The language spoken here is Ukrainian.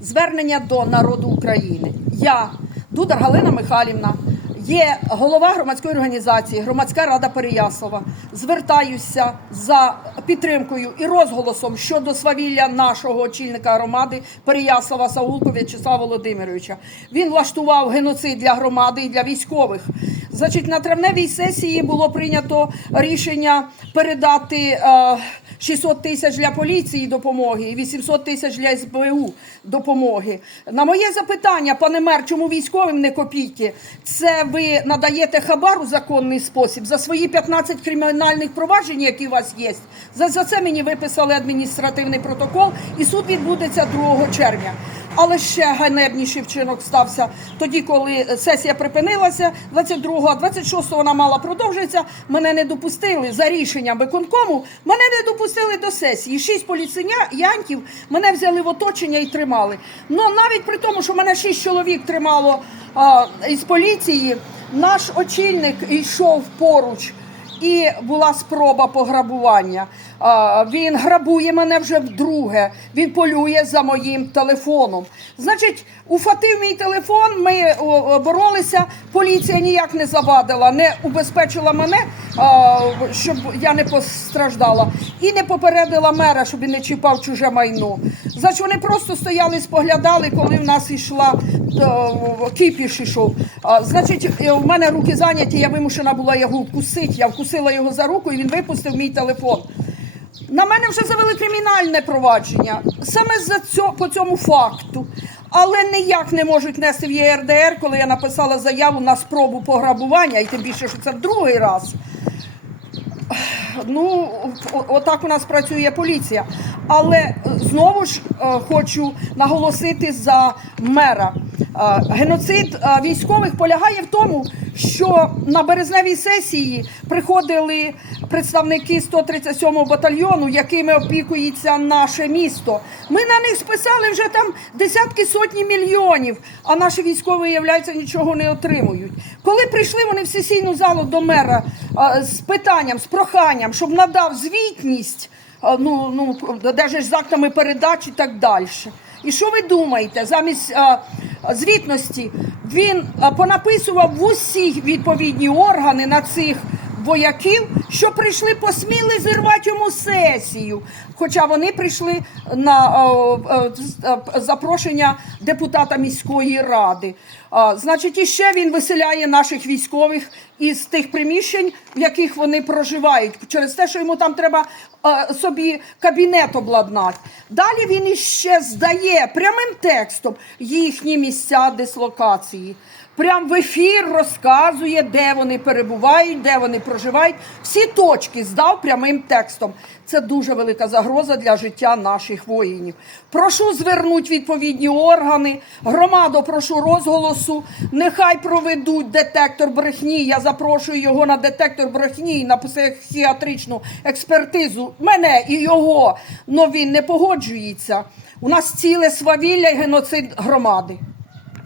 звернення до народу України. Я, Дудар Галина Михайлівна, є голова громадської організації Громадська рада Переяслава. Звертаюся за підтримкою і розголосом щодо свавілля нашого очільника громади Переяслава Саулко В'ячеслава Володимировича. Він влаштував геноцид для громади і для військових. Значить, на травневій сесії було прийнято рішення передати. Е, 600 тисяч для поліції допомоги і 800 тисяч для СБУ допомоги. На моє запитання, пане мер, чому військовим не копійки? Це ви надаєте хабар у законний спосіб за свої 15 кримінальних проваджень, які у вас є. За, за це мені виписали адміністративний протокол, і суд відбудеться 2 червня. Але ще ганебніший вчинок стався тоді, коли сесія припинилася. 22-го, 26-го вона мала продовжитися. Мене не допустили за рішенням виконкому. Мене не допустили до сесії. Шість поліціянтів мене взяли в оточення і тримали. Ну навіть при тому, що мене шість чоловік тримало а, із поліції, наш очільник йшов поруч. І була спроба пограбування. Він грабує мене вже вдруге. Він полює за моїм телефоном. Значить, уфатив мій телефон. Ми боролися. Поліція ніяк не завадила, не убезпечила мене, щоб я не постраждала, і не попередила мера, щоб він не чіпав чуже майно. Значить, вони просто стояли, споглядали, коли в нас йшла кіпіш ішов. Значить, е, у мене руки зайняті, я вимушена була його вкусити. Я вкусила його за руку, і він випустив мій телефон. На мене вже завели кримінальне провадження саме за цьо, по цьому факту. Але ніяк не можуть нести в ЄРДР, коли я написала заяву на спробу пограбування, і тим більше, що це другий раз. Ну, отак у нас працює поліція. Але е, знову ж е, хочу наголосити за мера. Е, Геноцид військових полягає в тому, що на березневій сесії приходили представники 137-го батальйону, якими опікується наше місто. Ми на них списали вже там десятки сотні мільйонів, а наші військові, виявляється, нічого не отримують. Коли прийшли вони в сесійну залу до мера з питанням, з проханням, щоб надав звітність, ну, ну, навіть з актами передач і так далі. І що ви думаєте? Замість звітності він понаписував в усі відповідні органи на цих вояків, що прийшли, посміли зірвати йому сесію. Хоча вони прийшли на е, е, е, запрошення депутата міської ради. Значить, іще він виселяє наших військових із тих приміщень, в яких вони проживають, через те, що йому там треба собі кабінет обладнати. Далі він іще здає прямим текстом їхні місця дислокації. Прям в ефір розказує, де вони перебувають, де вони проживають. Всі точки здав прямим текстом. Це дуже велика загроза для життя наших воїнів. Прошу звернути відповідні органи. Громаду прошу розголосу. Нехай проведуть детектор брехні. Я запрошую його на детектор брехні і на психіатричну експертизу. Мене і його. Но він не погоджується. У нас ціле свавілля і геноцид громади.